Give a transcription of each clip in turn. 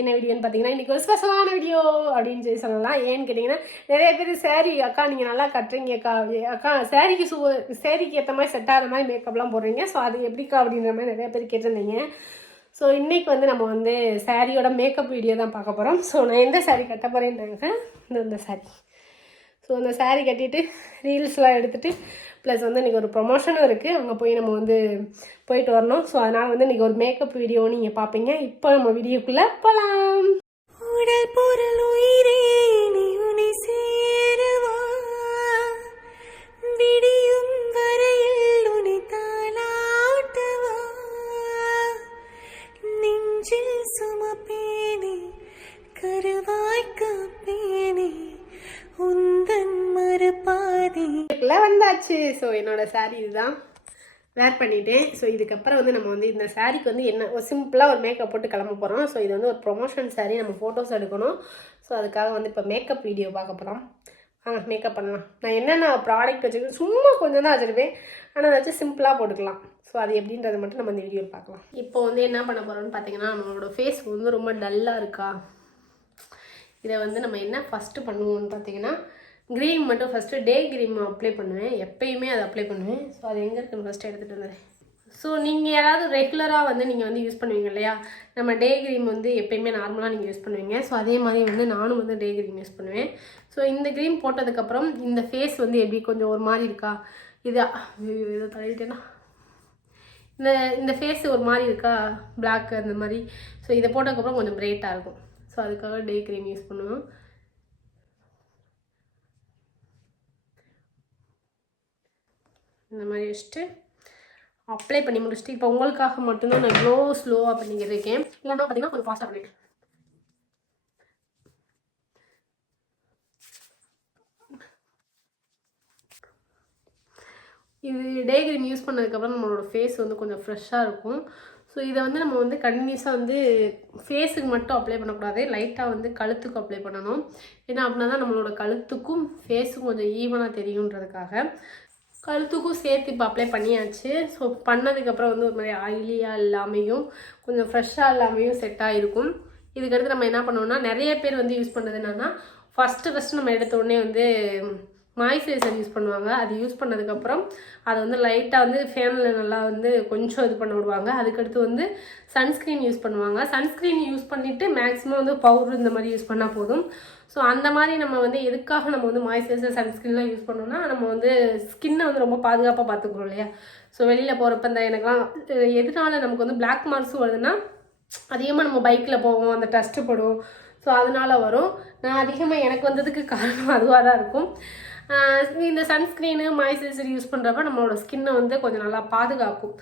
என்ன வீடியோன்னு பார்த்தீங்கன்னா இன்றைக்கி ஒரு ஸ்பெஷலான வீடியோ அப்படின்னு சொல்லலாம். ஏன்னு கேட்டிங்கன்னா நிறைய பேர் சாரீ அக்கா நீங்கள் நல்லா கட்டுறீங்க அக்கா சாரீக்கு ஏற்ற மாதிரி செட் ஆகிற மாதிரி மேக்கப்லாம் போடுறீங்க. ஸோ அது எப்படிக்கா அப்படின்ற மாதிரி நிறைய பேர் கேட்டிருந்தீங்க. ஸோ இன்றைக்கி நம்ம சாரியோட மேக்கப் வீடியோ தான் பார்க்க போகிறோம். ஸோ நான் எந்த சாரீ கட்ட போகிறேன்றாங்க, இந்த சாரீ. ஸோ அந்த சாரீ கட்டிட்டு ரீல்ஸ்லாம் எடுத்துகிட்டு ப்ளஸ் இன்றைக்கி ஒரு ப்ரொமோஷனும் இருக்குது, அங்கே போய் நம்ம போயிட்டு வரணும். ஸோ அதனால் இன்றைக்கி ஒரு மேக்கப் வீடியோ நீங்கள் பார்ப்பீங்க. இப்போ நம்ம வீடியோக்குள்ளே போகலாம். உடல் பொருள் உயிரே நீ உனி சேருவா, விடியும் வரையில் உனி தாளாட்டுவா, நெஞ்சில் சுமப்பேனே கருவாய் காப்பேனே உந்தன் மறுபாதி வந்தாச்சு. ஸோ என்னோட சாரீ இதுதான், வேர் பண்ணிட்டேன். ஸோ இதுக்கப்புறம் நம்ம இந்த சாரீக்கு என்ன ஒரு சிம்பிளாக ஒரு மேக்கப் போட்டு கிளம்ப போகிறோம். ஸோ இது ஒரு ப்ரொமோஷன் சாரீ, நம்ம ஃபோட்டோஸ் எடுக்கணும். ஸோ அதுக்காக இப்போ மேக்கப் வீடியோ பார்க்க போகிறோம். மேக்கப் பண்ணலாம். நான் என்னென்ன ப்ராடக்ட் வச்சுருக்கேன் சும்மா கொஞ்சம் தான் வச்சுருப்பேன், ஆனால் அதை வச்சு சிம்பிளாக போட்டுக்கலாம். ஸோ அது எப்படின்றத மட்டும் நம்ம இந்த வீடியோவில் பார்க்கலாம். இப்போ என்ன பண்ண போகிறோம்னு பார்த்தீங்கன்னா, நம்மளோட ஃபேஸ் ரொம்ப டல்லாக இருக்கா, இதை நம்ம என்ன ஃபஸ்ட்டு பண்ணுவோம்னு பார்த்தீங்கன்னா, க்ரீம் மட்டும் ஃபஸ்ட்டு டே க்ரீம் அப்ளை பண்ணுவேன். எப்பயுமே அதை அப்ளை பண்ணுவேன். ஸோ அது எங்கே இருக்குன்னு ஃபஸ்ட்டு எடுத்துகிட்டு வந்தேன். ஸோ நீங்கள் யாராவது ரெகுலராக நீங்கள் யூஸ் பண்ணுவீங்க இல்லையா, நம்ம டே க்ரீம் எப்பயுமே நார்மலாக நீங்கள் யூஸ் பண்ணுவீங்க. ஸோ அதே மாதிரி நானும் டே க்ரீம் யூஸ் பண்ணுவேன். ஸோ இந்த க்ரீம் போட்டதுக்கப்புறம் இந்த ஃபேஸ் எப்படி கொஞ்சம் ஒரு மாதிரி இருக்கா, இதை தள்ளிட்டேன்னா இந்த ஃபேஸ் ஒரு மாதிரி இருக்கா, பிளாக் அந்த மாதிரி. ஸோ இதை போட்டதுக்கப்புறம் கொஞ்சம் பிரைட்டாக இருக்கும். ஸோ அதுக்காக டே க்ரீம் யூஸ் பண்ணுவோம். இந்த மாதிரி வச்சுட்டு அப்ளை பண்ணி முடிச்சுட்டு இப்போ உங்களுக்காக மட்டும்தான் நான் இவ்வளோ ஸ்லோவாக பண்ணிக்கிட்டு இருக்கேன். இல்லைன்னா பார்த்தீங்கன்னா கொஞ்சம் ஃபாஸ்ட்டாக பண்ணிட்டேன். இது டே க்ரீம் யூஸ் பண்ணதுக்கப்புறம் நம்மளோட ஃபேஸ் கொஞ்சம் ஃப்ரெஷ்ஷாக இருக்கும். ஸோ இதை நம்ம கண்டினியூஸாக ஃபேஸுக்கு மட்டும் அப்ளை பண்ணக்கூடாது, லைட்டாக கழுத்துக்கு அப்ளை பண்ணணும். ஏன்னா அப்படின்னா தான் நம்மளோட கழுத்துக்கும் ஃபேஸுக்கும் கொஞ்சம் ஈவனாக தெரியுன்றதுக்காக கழுத்துக்கும் சேர்த்து இப்போ அப்ளை பண்ணியாச்சு. ஸோ பண்ணதுக்கப்புறம் ஒரு மாதிரி ஆயிலியாக இல்லாமையும் கொஞ்சம் ஃப்ரெஷ்ஷாக இல்லாமையும் செட் ஆகிருக்கும். இதுக்கடுத்து நம்ம என்ன பண்ணுவோம்னா, நிறைய பேர் யூஸ் பண்ணுறது என்னென்னா, ஃபஸ்ட்டு நம்ம எடுத்த உடனே மாய்ஸ்சரைசர் யூஸ் பண்ணுவாங்க. அது யூஸ் பண்ணதுக்கப்புறம் அதை லைட்டாக ஃபேனில் நல்லா கொஞ்சம் இது பண்ண விடுவாங்க. அதுக்கடுத்து சன்ஸ்க்ரீன் யூஸ் பண்ணுவாங்க. சன்ஸ்க்ரீன் யூஸ் பண்ணிவிட்டு மேக்ஸிமம் பவுடர் இந்த மாதிரி யூஸ் பண்ணால் போதும். ஸோ அந்த மாதிரி நம்ம எதுக்காக நம்ம மாய்ஸ்சரைசர் சன்ஸ்க்ரீன்லாம் யூஸ் பண்ணோம்னா, நம்ம ஸ்கின்னை ரொம்ப பாதுகாப்பாக பார்த்துக்குறோம் இல்லையா. ஸோ வெளியில் போகிறப்ப எனக்குலாம் எதனால நமக்கு பிளாக் மார்க்ஸும் வருதுன்னா, அதிகமாக நம்ம பைக்கில் போவோம், அந்த டஸ்ட்டு படும். ஸோ அதனால வரும். நான் அதிகமாக எனக்கு வந்ததுக்கு காரணம் அதுவாக தான் இருக்கும். இந்த சன்ஸ்க்ரீனு மாய்ஸ்சரைசர் யூஸ் பண்ணுறப்ப நம்மளோட ஸ்கின்னை கொஞ்சம் நல்லா பாதுகாக்கும்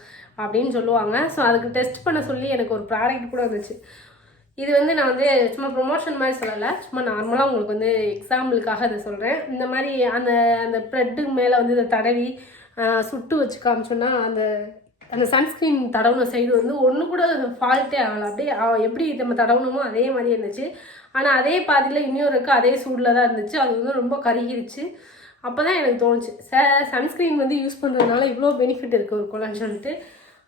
அப்படின்னு சொல்லுவாங்க. ஸோ அதுக்கு டெஸ்ட் பண்ண சொல்லி எனக்கு ஒரு ப்ராடக்ட் கூட வந்துச்சு. இது நான் சும்மா ப்ரொமோஷன் மாதிரி சொல்லலை, சும்மா நார்மலாக உங்களுக்கு எக்ஸாம்பிளுக்காக அதை சொல்கிறேன். இந்த மாதிரி அந்த ப்ரெட்டுக்கு மேலே இதை தடவி சுட்டு வச்சு காமிச்சோன்னா அந்த சன்ஸ்க்ரீன் தடவுன சைடு ஒன்று கூட ஃபால்ட்டே ஆகலை. அப்படியே எப்படி நம்ம தடவுனமோ அதே மாதிரி இருந்துச்சு. ஆனால் அதே பாதியில் இன்னொரு இருக்குது, அதே சூடில் தான் இருந்துச்சு. அது ரொம்ப கருகிருச்சு. அப்போ தான் எனக்கு தோணுச்சு, சன்ஸ்க்ரீன் யூஸ் பண்ணுறதுனால இவ்வளோ பெனிஃபிட் இருக்குது ஒரு கொலாஜன்ட்டு.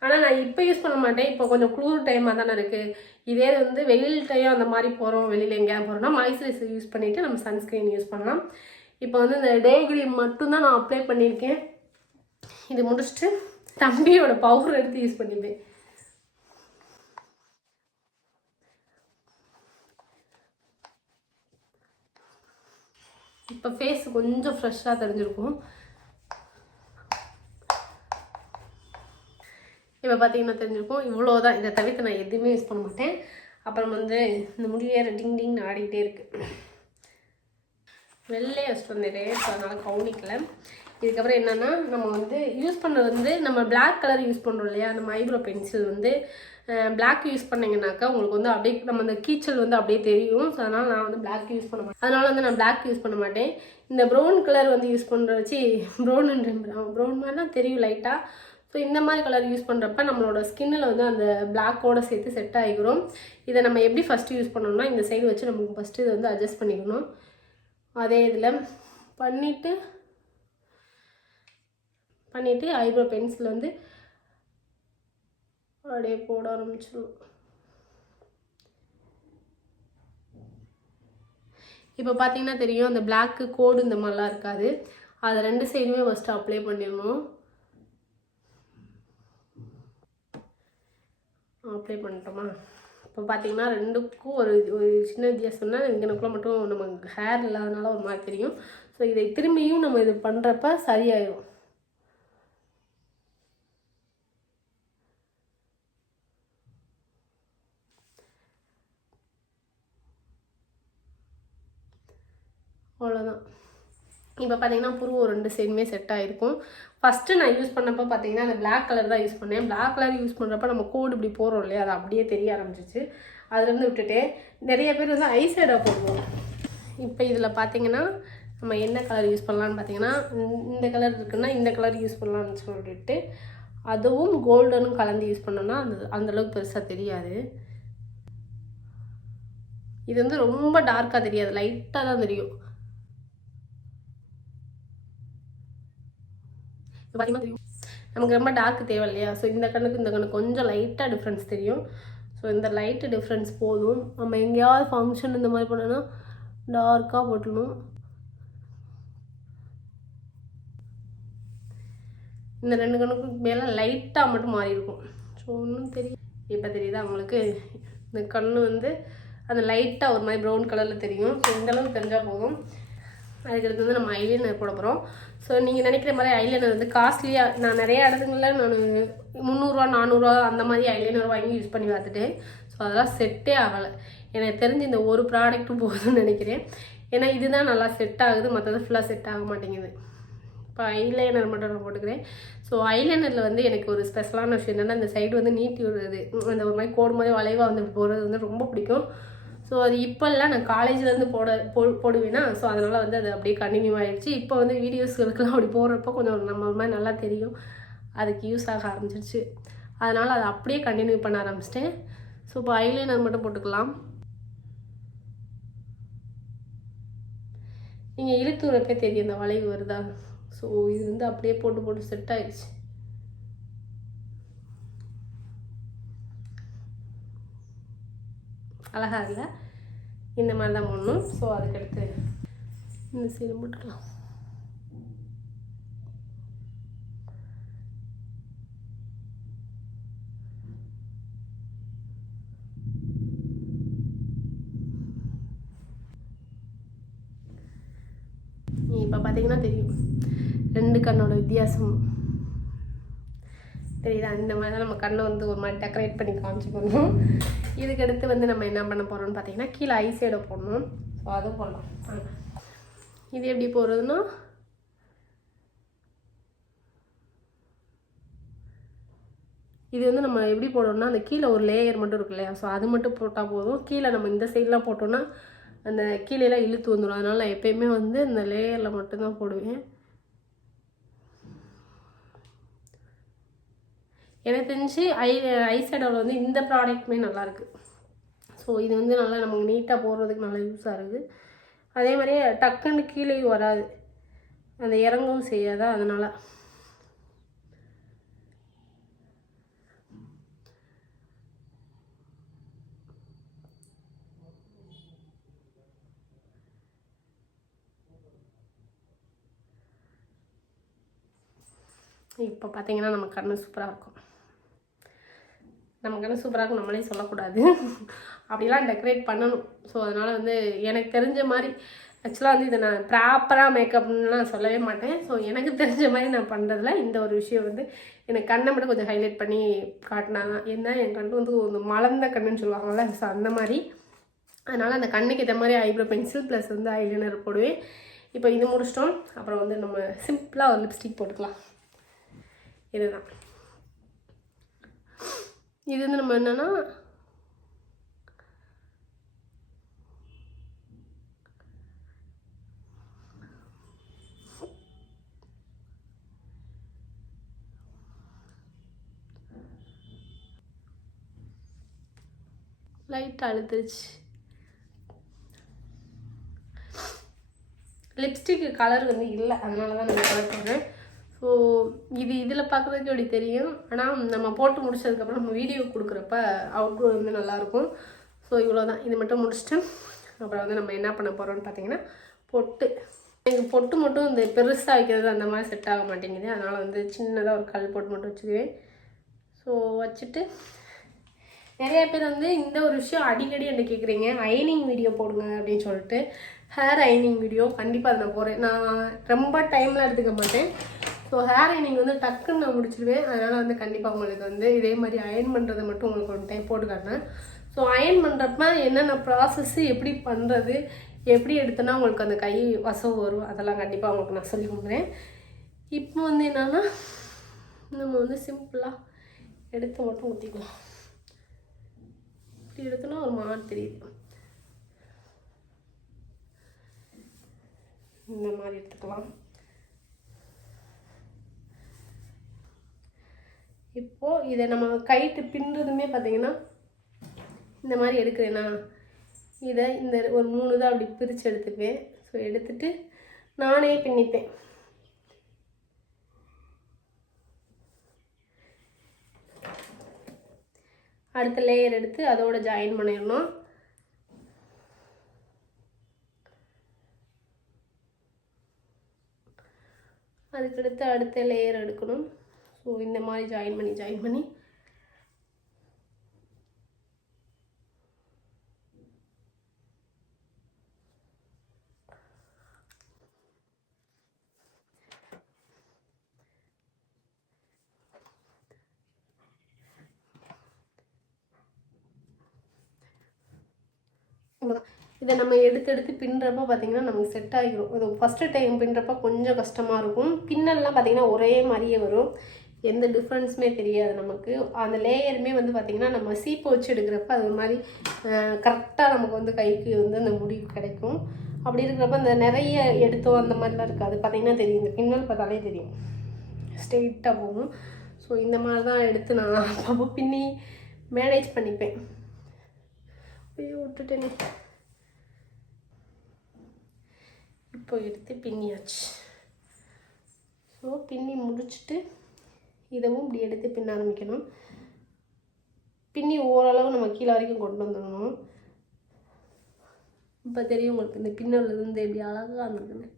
ஆனால் நான் இப்போ யூஸ் பண்ண மாட்டேன். இப்போ கொஞ்சம் குளிர் டைமாக தானே இருக்குது. இதே வெயில் டைம் அந்த மாதிரி போகிறோம், வெளியில் எங்கேயா போகிறோம்னா மாய்ஸ்சரைசர் யூஸ் பண்ணிவிட்டு நம்ம சன்ஸ்க்ரீன் யூஸ் பண்ணலாம். இப்போ இந்த டே க்ரீம் மட்டும்தான் நான் அப்ளை பண்ணியிருக்கேன். இது முடிச்சுட்டு தம்பியோட பவுடர் எடுத்து யூஸ் பண்ணிப்பேன். இப்போ ஃபேஸ் கொஞ்சம் ஃப்ரெஷ்ஷாக தெரிஞ்சிருக்கும். இப்போ பார்த்தீங்கன்னா தெரிஞ்சிருக்கும். இவ்வளோதான். இதை தவிர்த்து நான் எதுவுமே யூஸ் பண்ண மாட்டேன். அப்புறம் இந்த முடிவே டிங் டிங்னு ஆடிக்கிட்டே இருக்குது. வெள்ளையே வச்சுட்டு வந்துட்டேன். ஸோ அதனால் கவனிக்கலை. இதுக்கப்புறம் என்னென்னா, நம்ம யூஸ் பண்ணுறது நம்ம பிளாக் கலர் யூஸ் பண்ணுறோம் இல்லையா, நம்ம ஐப்ரோ பென்சில் பிளாக் யூஸ் பண்ணிங்கனாக்கா உங்களுக்கு அப்படியே நம்ம அந்த கீச்சல் அப்படியே தெரியும். ஸோ அதனால் நான் பிளாக் யூஸ் பண்ண மாட்டேன். அதனால் நான் பிளாக் யூஸ் பண்ண மாட்டேன். இந்த ப்ரௌன் கலர் யூஸ் பண்ணுற வச்சு ப்ரௌன் மாதிரிலாம் தெரியும் லைட்டாக. ஸோ இந்த மாதிரி கலர் யூஸ் பண்ணுறப்ப நம்மளோட ஸ்கின்னில் அந்த பிளாக்கோடு சேர்த்து செட் ஆகிக்கிறோம். இதை நம்ம எப்படி ஃபஸ்ட்டு யூஸ் பண்ணோம்னா, இந்த சைடு வச்சு நமக்கு ஃபஸ்ட்டு இதை அட்ஜஸ்ட் பண்ணிக்கணும். அதே இதில் பண்ணிவிட்டு ஐப்ரோ பென்சில் அப்படியே போட ஆரம்பிச்சிடணும். இப்போ பார்த்தீங்கன்னா தெரியும் அந்த பிளாக்கு கோடு இந்த மாதிரிலாம் இருக்காது. அதை 2 சைடுமே ஃபஸ்ட்டு அப்ளை பண்ணிடணும். அப்ளை பண்ணிட்டோமா? இப்போ பார்த்தீங்கன்னா 2க்கும் ஒரு ஒரு சின்ன வித்தியாசம்னா இங்கனக்குள்ள மட்டும் நம்ம ஹேர் இல்லாதனால ஒரு மாதிரி தெரியும். ஸோ இதை திரும்பியும் நம்ம இது பண்ணுறப்ப சரியாயிடும். அவ்வளோதான். இப்போ பார்த்தீங்கன்னா புருவம் 2 சைடுமே செட் ஆகிருக்கும். ஃபஸ்ட்டு நான் யூஸ் பண்ணப்போ பார்த்தீங்கன்னா அந்த பிளாக் கலர் தான் யூஸ் பண்ணேன். பிளாக் கலர் யூஸ் பண்ணுறப்ப நம்ம கோடு இப்படி போகிறோம் இல்லையா, அது அப்படியே தெரிய ஆரம்பிச்சிச்சு. அதுலேருந்து விட்டுட்டேன். நிறைய பேர் வந்து ஐ ஷேடோ போடுவோம். இப்போ இதில் பார்த்தீங்கன்னா நம்ம என்ன கலர் யூஸ் பண்ணலான்னு பார்த்தீங்கன்னா, இந்த கலர் இருக்குன்னா இந்த கலர் யூஸ் பண்ணலான்னு சொல்லிட்டு அதுவும் கோல்டனும் கலந்து யூஸ் பண்ணோன்னா அந்தளவுக்கு பெருசாக தெரியாது. இது வந்து ரொம்ப டார்க்காக தெரியாது, லைட்டாக தான் தெரியும். பார்த்தீங்கன்னா தெரியும் நமக்கு ரொம்ப டார்க் தேவை இல்லையா. ஸோ இந்த கண்ணுக்கு இந்த கண்ணுக்கு கொஞ்சம் லைட்டாக டிஃப்ரென்ஸ் தெரியும். ஸோ இந்த லைட்டு டிஃப்ரென்ஸ் போதும். நம்ம எங்கேயாவது ஃபங்க்ஷன் இந்த மாதிரி பண்ணோன்னா டார்க்காக போட்டணும். இந்த 2 கண்ணுக்கும் மேலே லைட்டாக மட்டும் மாறி இருக்கும். ஸோ ஒன்றும் தெரியும். இப்போ தெரியுதா அவங்களுக்கு? இந்த கண் வந்து அந்த லைட்டாக ஒரு மாதிரி ப்ரௌன் கலரில் தெரியும். ஸோ இந்தளவுக்கு தெரிஞ்சால் போதும். அதுக்கடுத்து வந்து நம்ம ஐலைனர் போட போகிறோம். ஸோ நீங்கள் நினைக்கிற மாதிரி ஐலைனர் வந்து காஸ்ட்லியாக நான் நிறைய இடத்துங்களில் நான் 300 400 அந்த மாதிரி ஐலைனர் வாங்கி யூஸ் பண்ணி பார்த்துட்டேன். ஸோ அதெல்லாம் செட்டே ஆகலை. எனக்கு தெரிஞ்சு இந்த ஒரு ப்ராடக்ட்டும் போதும்னு நினைக்கிறேன். ஏன்னா இதுதான் நல்லா செட் ஆகுது, மற்றது ஃபுல்லாக செட் ஆக மாட்டேங்குது. இப்போ ஐலைனர் மட்டும் நான் போட்டுக்கிறேன். ஸோ ஐலைனரில் வந்து எனக்கு ஒரு ஸ்பெஷலான விஷயம் என்னென்னா இந்த சைடு வந்து நீட்டி விடுறது, அந்த ஒரு மாதிரி கோடு மாதிரி வளைவாக வந்து போடுறது வந்து ரொம்ப பிடிக்கும். ஸோ அது இப்போல்லாம் நான் காலேஜ்லேருந்து போடுவேன்னா, ஸோ அதனால் வந்து அது அப்படியே கண்டினியூ ஆகிடுச்சு. இப்போ வந்து வீடியோஸ்களுக்கெல்லாம் அப்படி போடுறப்போ கொஞ்சம் நம்ம ஒரு மாதிரி நல்லா தெரியும், அதுக்கு யூஸ் ஆக ஆரம்பிச்சிருச்சு. அதனால் அதை அப்படியே கண்டினியூ பண்ண ஆரம்பிச்சிட்டேன். ஸோ இப்போ ஐலைனர் மட்டும் போட்டுக்கலாம். நீங்கள் இழுத்துறப்பே தெரியும் இந்த வளைவு வருதா. ஸோ இது வந்து அப்படியே போட்டு செட் ஆகிடுச்சு. அழகாக இல்லை? இந்த மாதிரி தான் போடணும். ஸோ அதுக்கடுத்து இந்த சீலை போட்டுக்கலாம். இப்போ பார்த்தீங்கன்னா தெரியும் 2 கண்ணோட வித்தியாசம் தெரியுதா. இந்த மாதிரி தான் நம்ம கண்ணை வந்து ஒரு மாதிரி டெக்கரேட் பண்ணி காமிச்சிக்கணும். இதுக்கடுத்து வந்து நம்ம என்ன பண்ண போகிறோம்னு பார்த்தீங்கன்னா கீழே ஐ ஷேடோ போடணும். ஸோ அதுவும் போடலாம். இது எப்படி போடுறதுன்னா, இது வந்து நம்ம எப்படி போடணும்னா அந்த கீழே ஒரு லேயர் மட்டும் இருக்கு இல்லையா, ஸோ அது மட்டும் போட்டால் போதும். கீழே நம்ம இந்த சைட்லாம் போட்டோன்னா அந்த கீழேலாம் இழுத்து வந்துடும். அதனால் நான் எப்போயுமே வந்து இந்த லேயரில் மட்டும்தான் போடுவேன். எனக்கு தெரிஞ்சு ஐ ஷேடோவில் வந்து இந்த ப்ராடக்ட்டுமே நல்லாயிருக்கு. ஸோ இது வந்து நல்லா நமக்கு நீட்டாக போடுறதுக்கு நல்லா யூஸ் ஆகுது. அதே மாதிரியே டக்குன்னு கீழேயும் வராது, அந்த இறங்கவும் செய்யாதா. அதனால் இப்போ பார்த்தீங்கன்னா நம்ம கண்ணு சூப்பராக இருக்கும். நம்ம கண்ணு சூப்பராக இருக்கும் நம்மளே சொல்லக்கூடாது, அப்படிலாம் டெக்கரேட் பண்ணணும். ஸோ அதனால் வந்து எனக்கு தெரிஞ்ச மாதிரி ஆக்சுவலாக வந்து இதை நான் ப்ராப்பராக மேக்கப்லாம் சொல்லவே மாட்டேன். ஸோ எனக்கு தெரிஞ்ச மாதிரி நான் பண்ணுறதுல இந்த ஒரு விஷயம் வந்து எனக்கு கண்ணை மட்டும் கொஞ்சம் ஹைலைட் பண்ணி காட்டினாங்க. ஏன்னா என் கண்ணு வந்து ஒரு மலர்ந்த கண்ணுன்னு சொல்லுவாங்கள்ல, ஸோ அந்த மாதிரி. அதனால் அந்த கண்ணுக்கு ஏற்ற மாதிரி ஐப்ரோ பென்சில் ப்ளஸ் வந்து ஐலைனர் போடுவேன். இப்போ இது முடிச்சிட்டோம். அப்புறம் வந்து நம்ம சிம்பிளாக ஒரு லிப்ஸ்டிக் போட்டுக்கலாம். இதுதான். இது வந்து நம்ம என்னென்னா லைட் அழுத்துருச்சு. லிப்ஸ்டிக்கு கலர் வந்து இல்லை, அதனால தான் நான் கலர் பண்ணுறேன். ஸோ இதில் பார்க்குறதுக்கு எப்படி தெரியும், ஆனால் நம்ம போட்டு முடிச்சதுக்கப்புறம் நம்ம வீடியோ கொடுக்குறப்ப அவுட்ரோட் வந்து நல்லாயிருக்கும். ஸோ இவ்வளோ தான். இது மட்டும் முடிச்சுட்டு அப்புறம் வந்து நம்ம என்ன பண்ண போகிறோம்னு பார்த்தீங்கன்னா பொட்டு. எனக்கு பொட்டு மட்டும் இந்த பெருசாக வைக்கிறது அந்த மாதிரி செட் ஆக மாட்டேங்குது. அதனால் வந்து சின்னதாக ஒரு கல் போட்டு மட்டும் வச்சுக்குவேன். ஸோ வச்சுட்டு நிறையா பேர் வந்து இந்த ஒரு விஷயம் அடிக்கடி என்கிட்ட கேட்குறீங்க, அயனிங் வீடியோ போடுங்க அப்படின்னு சொல்லிட்டு. ஹேர் அயனிங் வீடியோ கண்டிப்பாக அதை நான் போகிறேன். நான் ரொம்ப டைம்லாம் எடுத்துக்க மாட்டேன். ஸோ ஹேர் அயனிங் வந்து டக்குன்னு நான் முடிச்சிடுவேன். அதனால் வந்து கண்டிப்பாக உங்களுக்கு வந்து இதே மாதிரி அயன் பண்ணுறதை மட்டும் உங்களுக்கு ஒரு டைம் போட்டு காட்டுறேன். ஸோ அயன் பண்ணுறப்ப என்னென்ன ப்ராசஸ்ஸு, எப்படி பண்ணுறது, எப்படி எடுத்தோன்னா உங்களுக்கு அந்த கை வசவு வரும், அதெல்லாம் கண்டிப்பாக உங்களுக்கு நான் சொல்லி கொடுக்குறேன். இப்போ வந்து என்னென்னா நம்ம வந்து சிம்பிளாக எடுத்து மட்டும் ஊற்றிக்கலாம். இப்படி எடுத்தோன்னா ஒரு மாதிரி தெரியுது. இந்த மாதிரி எடுத்துக்கலாம். இப்போது இதை நம்ம கைட்டு பின்னுறதுமே பார்த்திங்கன்னா இந்த மாதிரி எடுக்கிறேன்னா இதை இந்த ஒரு 3 தான் அப்படி பிரித்து எடுத்துப்பேன். ஸோ எடுத்துட்டு நானே பின்னிப்பேன். அடுத்த லேயர் எடுத்து அதோட ஜாயின் பண்ணிடணும். அதுக்கடுத்து அடுத்த லேயர் எடுக்கணும். ஸோ இந்த மாதிரி ஜாயின் பண்ணி இதை நம்ம எடுத்து பின்னுறப்ப பார்த்திங்கன்னா நமக்கு செட் ஆகிடும். இது ஃபஸ்ட்டு டைம் பின்னுறப்ப கொஞ்சம் கஷ்டமாக இருக்கும். பின்னல்லாம் பார்த்திங்கன்னா ஒரே மாதிரியே வரும், எந்த டிஃப்ரென்ஸுமே தெரியாது நமக்கு. அந்த லேயருமே வந்து பார்த்திங்கன்னா நம்ம சீப்பை வச்சு எடுக்கிறப்ப அது ஒரு மாதிரி கரெக்டாக நமக்கு வந்து கைக்கு வந்து அந்த முடிவு கிடைக்கும். அப்படி இருக்கிறப்ப அந்த நிறைய எடுத்தோம் அந்த மாதிரிலாம் இருக்காது. பார்த்திங்கன்னா தெரியும், இந்த பின்னல் பார்த்தாலே தெரியும், ஸ்ட்ரெயிட்டாக போகும். ஸோ இந்த மாதிரி தான் எடுத்து நான் அப்பப்போ பின்னி மேனேஜ் பண்ணிப்பேன். ஐயோ விட்டுட்டேனே. இப்போ எடுத்து பின்னியாச்சு. ஸோ பின்னி முடிச்சுட்டு இதவும் இப்படி எடுத்து பின்ன ஆரம்பிக்கணும். பின்னி ஓரளவு நம்ம கீழே வரைக்கும் கொண்டு வந்துடணும். இப்போ தெரியும் உங்களுக்கு இந்த பின்னல் இருந்து எப்படி அழகாக இருந்ததுன்னு.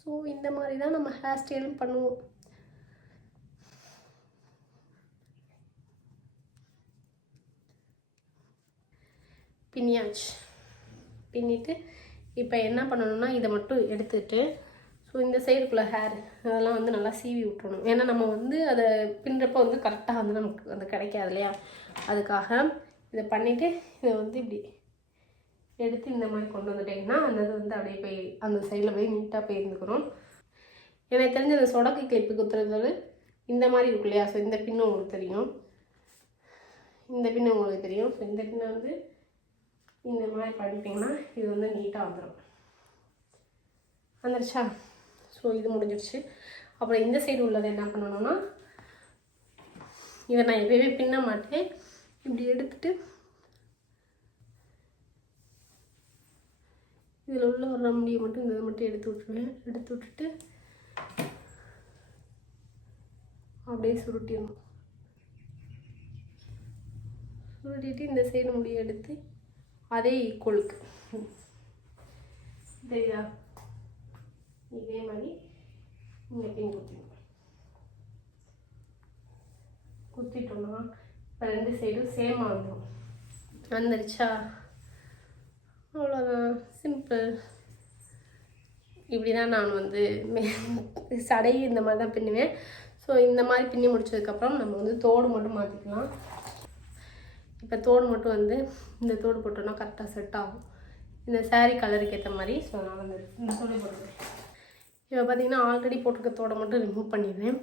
ஸோ இந்த மாதிரி தான் நம்ம ஹேர் ஸ்டைலும் பண்ணுவோம். பின்னியாச்சு. பின்னிட்டு இப்போ என்ன பண்ணணும்னா இதை மட்டும் எடுத்துட்டு ஸோ இந்த சைடுக்குள்ளே ஹேர் அதெல்லாம் வந்து நல்லா சீவி விட்டுறணும். ஏன்னா நம்ம வந்து அதை பின்னுறப்ப வந்து கரெக்டாக வந்து நமக்கு வந்து கிடைக்காது இல்லையா, அதுக்காக இதை பண்ணிவிட்டு இதை வந்து இப்படி எடுத்து இந்த மாதிரி கொண்டு வந்துட்டிங்கன்னா அந்த இது வந்து அப்படியே போய் அந்த சைடில் போய் நீட்டாக போய் இருந்துக்கிறோம். எனக்கு தெரிஞ்ச இந்த சொடக்கு கிளிப்பு குத்துறது இந்த மாதிரி இருக்கும் இல்லையா. ஸோ இந்த பின்னு உங்களுக்கு தெரியும், இந்த பின்னு உங்களுக்கு தெரியும். ஸோ இந்த பின்னை வந்து இந்த மாதிரி பண்ணிட்டிங்கன்னா இது வந்து நீட்டாக வந்துடுச்சா. ஸோ இது முடிஞ்சிடுச்சு. அப்புறம் இந்த சைடு உள்ளதை என்ன பண்ணணும்னா, இதை நான் எப்பயுமே பின்ன மாட்டேன், இப்படி எடுத்துட்டு இதில் உள்ள ஒரு ரம்பியை மட்டும் இதை மட்டும் எடுத்து விட்டுருவேன். எடுத்து விட்டுட்டு அப்படியே சுருட்டிடணும். சுருட்டிட்டு இந்த சைடு முடியை எடுத்து அதே ஈக்குவலுக்கு தெரியுதா, இதே மாதிரி இங்கே பின் குத்திட்டோம்னா இப்போ 2 சைடும் சேமாக வந்துடுச்சா. அவ்வளோதான், சிம்பிள். இப்படி தான் நான் வந்து சடை இந்த மாதிரி தான் பின்னுவேன். ஸோ இந்த மாதிரி பின்னி முடிச்சதுக்கப்புறம் நம்ம வந்து தோடு மட்டும் மாற்றிக்கலாம். இப்போ தோடு மட்டும் வந்து இந்த தோடு போட்டோன்னா கரெக்டாக செட் ஆகும் இந்த சாரீ கலருக்கு ஏற்ற மாதிரி. ஸோ நான் வந்து இந்த தோடு போட்டுருவேன். இப்போ பார்த்திங்கன்னா ஆல்ரெடி போட்டிருக்க தோடை மட்டும் ரிமூவ் பண்ணிடுவேன்.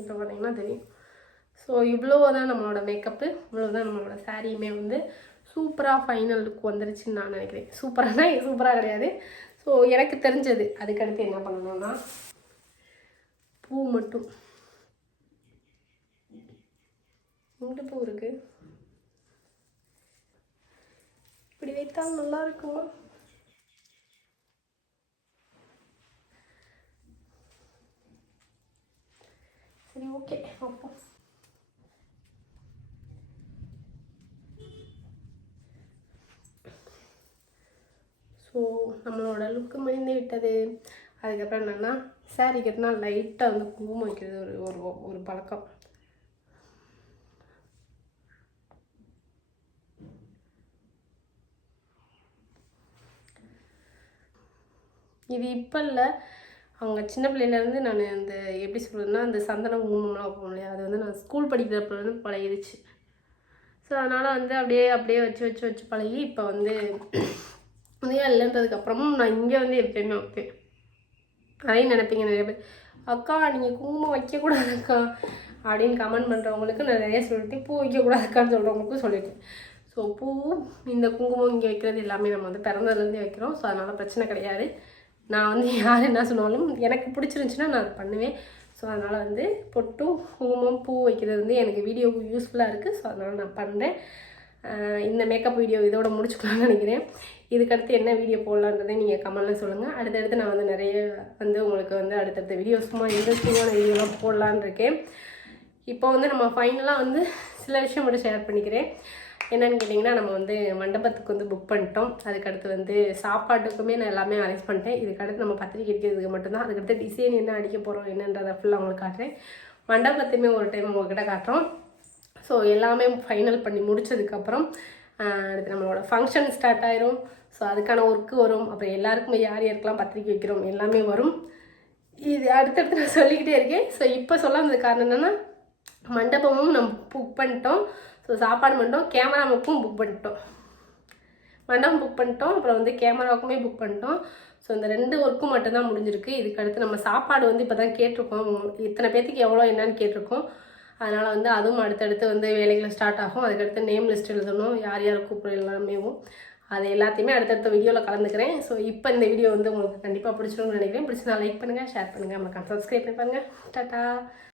இப்போ பார்த்திங்கன்னா தெரியும். ஸோ இவ்வளோ தான் நம்மளோட மேக்கப்பு, இவ்வளோ தான் நம்மளோட சாரியுமே வந்து சூப்பராக ஃபைனல் லுக் வந்துருச்சுன்னு நான் நினைக்கிறேன். சூப்பராக கிடையாது. ஸோ எனக்கு தெரிஞ்சது. அதுக்கடுத்து என்ன பண்ணணும்னா பூ மட்டும் இங்கிட்ட பூ இருக்குது, இப்படி வைத்தால் நல்லா இருக்குமா. சரி ஓகே அப்போ ஸோ நம்மளோட லுக்கு முடிந்து விட்டது. அதுக்கப்புறம் என்னென்னா சாரீ கட்டினா லைட்டாக வந்து குங்குமம் வைக்கிறது ஒரு ஒரு பழக்கம். இது இப்போ இல்லை, அவங்க சின்ன பிள்ளையிலேருந்து நான் அந்த எப்படி சொல்கிறதுனா அந்த சந்தனம் குங்குமம்லாம் வைப்போம் இல்லையா, அது வந்து நான் ஸ்கூல் படிக்கிறப்ப வந்து பழகிடுச்சு. ஸோ அதனால் வந்து அப்படியே வச்சு பழகி இப்போ வந்து உதயம் இல்லைன்றதுக்கப்புறமும் நான் இங்கே வந்து எப்பயுமே வைப்பேன். அதையும் நினைப்பீங்க நிறைய பேர், அக்கா நீங்கள் குங்குமம் வைக்கக்கூடாதுக்கா அப்படின்னு கமெண்ட் பண்ணுறவங்களுக்கு நான் நிறைய சொல்லிட்டேன். பூ வைக்கக்கூடாதுக்கான்னு சொல்கிறவங்களுக்கும் சொல்லிட்டேன். ஸோ பூ இந்த குங்குமம் இங்கே வைக்கிறது எல்லாமே நம்ம வந்து பிறந்ததுலேருந்தே வைக்கிறோம். ஸோ அதனால் பிரச்சனை கிடையாது. நான் வந்து யார் என்ன சொன்னாலும் எனக்கு பிடிச்சிருந்துச்சின்னா நான் அதை பண்ணுவேன். ஸோ அதனால் வந்து பொட்டும் குங்குமம் பூ வைக்கிறது வந்து எனக்கு வீடியோவுக்கு யூஸ்ஃபுல்லாக இருக்குது. ஸோ அதனால் நான் பண்ணுறேன். இந்த மேக்கப் வீடியோ இதோட முடிச்சுக்கலாம்னு நினைக்கிறேன். இதுக்கடுத்து என்ன வீடியோ போடலான்றதை நீங்கள் கமெண்ட்டில் சொல்லுங்கள். அடுத்தடுத்து நான் வந்து நிறைய வந்து உங்களுக்கு வந்து அடுத்தடுத்த வீடியோஸுமா இன்ட்ரெஸ்டிங்கான வீடியோலாம் போடலான்னு இருக்கேன். இப்போ வந்து நம்ம ஃபைனலாக வந்து சில விஷயம் மட்டும் ஷேர் பண்ணிக்கிறேன். என்னென்னு கேட்டிங்கன்னா, நம்ம வந்து மண்டபத்துக்கு வந்து புக் பண்ணிட்டோம். அதுக்கடுத்து வந்து சாப்பாட்டுக்குமே நான் எல்லாமே அரேஞ்ச் பண்ணிட்டேன். இதுக்கடுத்து நம்ம பத்திரிக்கை அடிக்கிறதுக்கு மட்டும்தான். அதுக்கடுத்து டிசைன் என்ன அடிக்க போகிறோம் என்னன்றதை ஃபுல்லாக உங்களுக்கு காட்டுறேன். மண்டபத்தையுமே ஒரு டைம் உங்கள்கிட்ட காட்டுறோம். ஸோ எல்லாமே ஃபைனல் பண்ணி முடித்ததுக்கப்புறம் அடுத்து நம்மளோட ஃபங்க்ஷன் ஸ்டார்ட் ஆயிரும். ஸோ அதுக்கான ஒர்க்கு வரும். அப்புறம் எல்லாருக்குமே யார் யாருக்கெல்லாம் பத்திரிக்கை வைக்கிறோம் எல்லாமே வரும். இது அடுத்தடுத்து நான் சொல்லிக்கிட்டே இருக்கேன். ஸோ இப்போ சொல்லாத காரணம் என்னென்னா, மண்டபமும் நம்ம புக் பண்ணிட்டோம். ஸோ சாப்பாடு பண்ணிட்டோம், கேமராவுக்கும் புக் பண்ணிட்டோம். மண்டபம் புக் பண்ணிட்டோம், அப்புறம் வந்து கேமராவுக்குமே புக் பண்ணிட்டோம். ஸோ இந்த 2 ஒர்க்கும் மட்டும்தான் முடிஞ்சிருக்கு. இதுக்கடுத்து நம்ம சாப்பாடு வந்து இப்போ தான் கேட்டிருக்கோம். இத்தனை பேர்த்துக்கு எவ்வளோ என்னன்னு கேட்டிருக்கோம். அதனால் வந்து அதுவும் அடுத்தடுத்து வந்து வேலைகள் ஸ்டார்ட் ஆகும். அதுக்கடுத்து நேம் லிஸ்ட் எழுதணும், யார் யார் கூப்பிட்ற எல்லாமேவும். அது எல்லாத்தையுமே அடுத்தடுத்த வீடியோவில் கலந்துக்கிறேன். ஸோ இப்போ இந்த வீடியோ வந்து உங்களுக்கு கண்டிப்பாக பிடிச்சிருக்கும்னு நினைக்கிறேன். பிடிச்சி நான் லைக் பண்ணுங்கள், ஷேர் பண்ணுங்கள், மறக்காம சப்ஸ்கிரைப் பண்ணி பாருங்கள். டாட்டா.